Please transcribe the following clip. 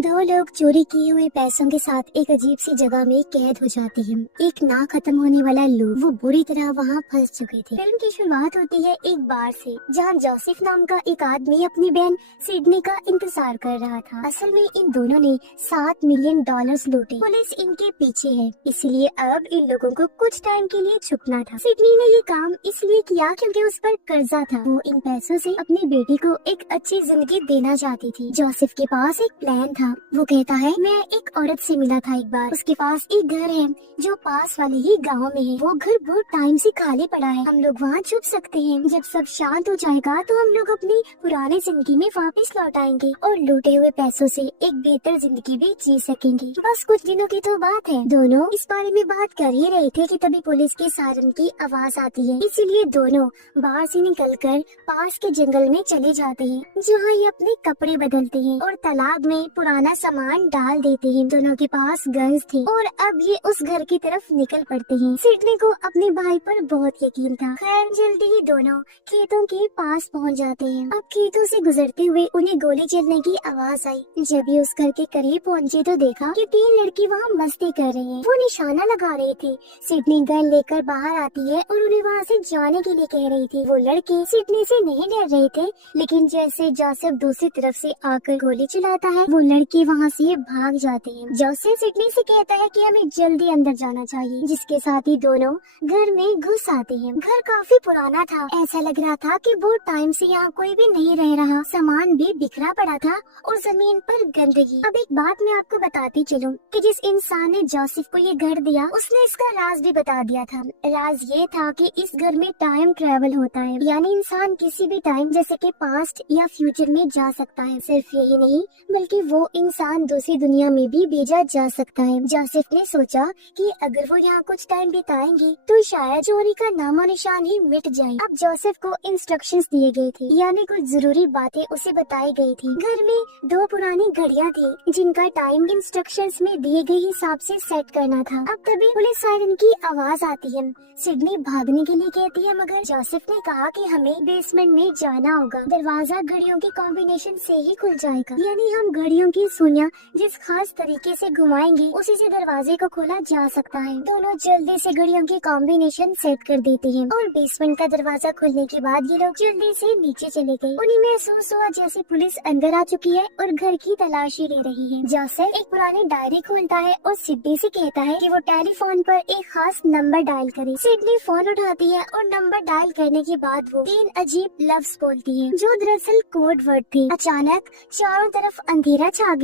दो लोग चोरी किए हुए पैसों के साथ एक अजीब सी जगह में कैद हो जाते हैं। एक ना खत्म होने वाला लूप, वो बुरी तरह वहाँ फंस चुके थे। फिल्म की शुरुआत होती है एक बार से, जहाँ जोसेफ नाम का एक आदमी अपनी बहन सिडनी का इंतजार कर रहा था। असल में इन दोनों ने $7 मिलियन लूटे। पुलिस इनके पीछे है, इसलिए अब इन लोगों को कुछ टाइम के लिए छुपना था। सिडनी ने ये काम इसलिए किया क्योंकि उस पर कर्जा था। वो इन पैसों से अपनी बेटी को एक अच्छी जिंदगी देना चाहती थी। जोसेफ के पास एक प्लान था। वो कहता है, मैं एक औरत से मिला था एक बार, उसके पास एक घर है जो पास वाले ही गांव में है। वो घर बहुत टाइम से खाली पड़ा है, हम लोग वहाँ छुप सकते हैं। जब सब शांत हो जाएगा तो हम लोग अपनी पुरानी जिंदगी में वापस लौट आएंगे और लूटे हुए पैसों से एक बेहतर जिंदगी भी जी सकेंगे। बस कुछ दिनों की तो बात है। दोनों इस बारे में बात कर ही रहे थे कि तभी पुलिस के सायरन की आवाज आती है। इसीलिए दोनों बाहर से निकलकर पास के जंगल में चले जाते हैं, जहाँ ये अपने कपड़े बदलते हैं और तालाब में पुराना सामान डाल देते हैं। दोनों के पास गन्स थी और अब ये उस घर की तरफ निकल पड़ते हैं। सिडनी को अपने भाई पर बहुत यकीन था। खैर जल्दी ही दोनों खेतों के पास पहुंच जाते हैं। अब खेतों से गुजरते हुए उन्हें गोली चलने की आवाज आई। जब ये उस घर के करीब पहुंचे तो देखा कि 3 लड़की वहाँ मस्ती कर रही हैं। वो निशाना लगा रहे थे। सिडनी गन लेकर बाहर आती है और उन्हें वहाँ से जाने के लिए कह रही थी। वो लड़के सिडनी से नहीं डर रहे थे, लेकिन जैसे जोसेफ दूसरी तरफ से आकर गोली चलाता है, वो लड़के वहाँ से भाग जाते हैं। जोसेफ सिडनी से कहता है कि हमें जल्दी अंदर जाना चाहिए, जिसके साथ ही दोनों घर में घुस आते हैं। घर काफी पुराना था, ऐसा लग रहा था कि बहुत टाइम से यहाँ कोई भी नहीं रह रहा। सामान भी बिखरा पड़ा था और जमीन पर गंदगी। अब एक बात मैं आपको बताती चलूं कि जिस इंसान ने जोसेफ को ये घर दिया, उसने इसका राज भी बता दिया था। राज ये था कि इस घर में टाइम ट्रेवल होता है, यानी इंसान किसी भी टाइम जैसे कि पास्ट या फ्यूचर में जा सकता है। सिर्फ यही नहीं, बल्कि वो इंसान दूसरी दुनिया में भी भेजा जा सकता है। जोसेफ ने सोचा कि अगर वो यहाँ कुछ टाइम बिताएंगे तो शायद चोरी का नामो निशान ही मिट जाए। अब जोसेफ को इंस्ट्रक्शंस दिए गए थे, यानी कुछ जरूरी बातें उसे बताई गई थी। घर में 2 पुरानी घड़ियां थी, जिनका टाइम इंस्ट्रक्शंस में दिए गए हिसाब से सेट करना था। अब तभी पुलिस सायरन की आवाज आती है। सिडनी भागने के लिए कहती है, मगर जोसेफ ने कहा कि हमें बेसमेंट में जाना होगा। दरवाजा घड़ियों के कॉम्बिनेशन से ही खुल जाएगा, यानी हम घड़ियों की सुइयां जिस खास तरीके से घुमाएंगे उसी से दरवाजे को खोला जा सकता है। दोनों जल्दी से घड़ियों की कॉम्बिनेशन सेट कर देते हैं और बेसमेंट का दरवाजा खुलने के बाद ये लोग जल्दी से नीचे चले गए। उन्हें महसूस हुआ जैसे पुलिस अंदर आ चुकी है और घर की तलाशी ले रही है। जोसेफ एक पुरानी डायरी खोलता है और सिडनी से कहता है कि वो टेलीफोन पर एक खास नंबर डायल करे। सिडनी फोन उठाती है और नंबर डायल करने के बाद वो 3 अजीब लफ्ज बोलती है, जो दरअसल कोड वर्ड थे। अचानक चारों तरफ अंधेरा छा